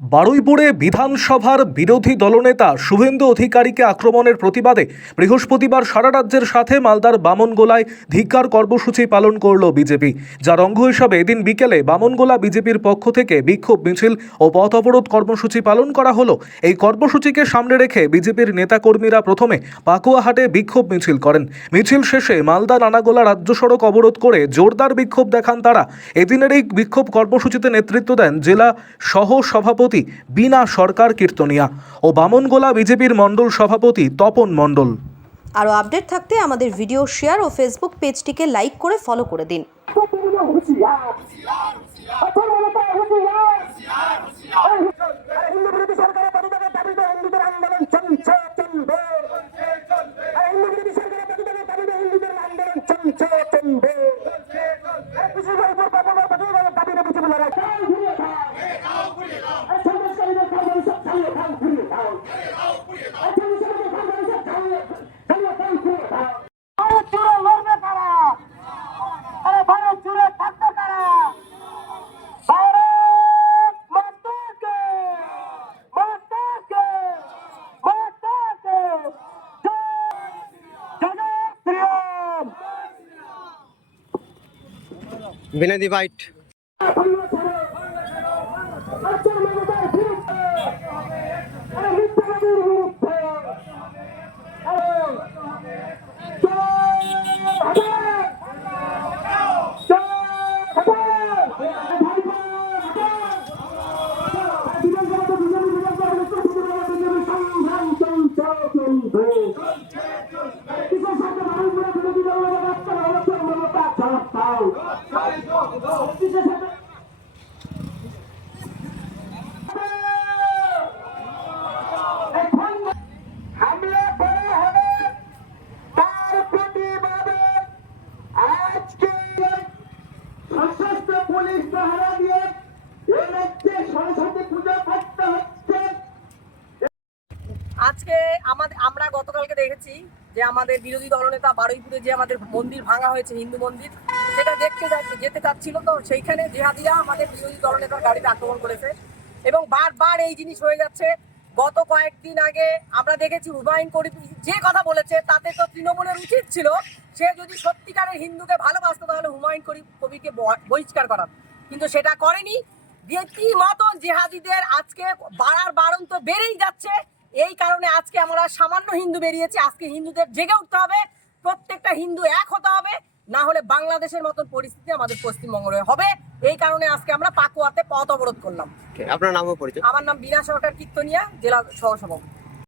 বারুইপুরে বিধানসভার বিরোধী দলনেতা শুভেন্দু অধিকারীকে আক্রমণের প্রতিবাদে বৃহস্পতিবার সারা রাজ্যের সাথে মালদার বামনগোলায় ধিক্কার কর্মসূচি পালন করল বিজেপি। যার অঙ্গ হিসাবে এদিন বিকেলে বামনগোলা বিজেপির পক্ষ থেকে বিক্ষোভ, মিছিল ও পথ অবরোধ কর্মসূচি পালন করা হলো। এই কর্মসূচিকে সামনে রেখে বিজেপির নেতাকর্মীরা প্রথমে পাকুয়াহাটে বিক্ষোভ, মিছিল করেন। মিছিল শেষে মালদা নানাগোলা রাজ্য সড়ক অবরোধ করে জোরদার বিক্ষোভ দেখান তারা। এদিনের এই বিক্ষোভ কর্মসূচিতে নেতৃত্ব দেন জেলা সহ সভাপতি বিনা সরকার কীর্তনিয়া ও বামনগোলা বিজেপির মণ্ডল সভাপতি তপন মণ্ডল। আরও আপডেট থাকতে আমাদের ভিডিও শেয়ার ও ফেসবুক পেজটিকে লাইক করে ফলো করে দিন। বিনাদি বাইট আচার পুলিশ পাহারা সরস্বতী পুজো করতে হচ্ছে। আজকে আমাদের আমরা গতকালকে দেখেছি যে আমাদের বিরোধী দলনেতা বারুইপুরে যে আমাদের মন্দির ভাঙা হয়েছে, হিন্দু মন্দির, সেটা দেখতে যেতে চাচ্ছিল তো সেইখানে জেহাদিরা আমাদের বিরোধী দলনেতার গাড়িতে আক্রমণ করেছে। এবং বারবার এই জিনিস হয়ে যাচ্ছে। গত কয়েকদিন আগে আমরা দেখেছি হুমায়ুন কবির যে কথা বলেছে, তাতে তো তৃণমূলের উচিত ছিল সে যদি সত্যিকারের হিন্দুকে ভালোবাসত তাহলে হুমায়ুন কবির কবিকে বহিষ্কার করা কিন্তু সেটা করেনি। রীতিমতো জেহাদিদের আজকে বাড়ার বারণ তো বেড়েই যাচ্ছে। এই কারণে আজকে আমরা সামান্য হিন্দু বেরিয়েছি। আজকে হিন্দুদের জেগে উঠতে হবে। প্রত্যেকটা হিন্দু এক হতে হবে। না হলে বাংলাদেশের মতন পরিস্থিতি আমাদের পশ্চিমবঙ্গে হবে। এই কারণে আজকে আমরা পাকুয়াতে পথ অবরোধ করলাম। আপনার নামও পরিচয়। আমার নাম বিনা সরকার কীর্তনিয়া জেলা সহসভাপতি।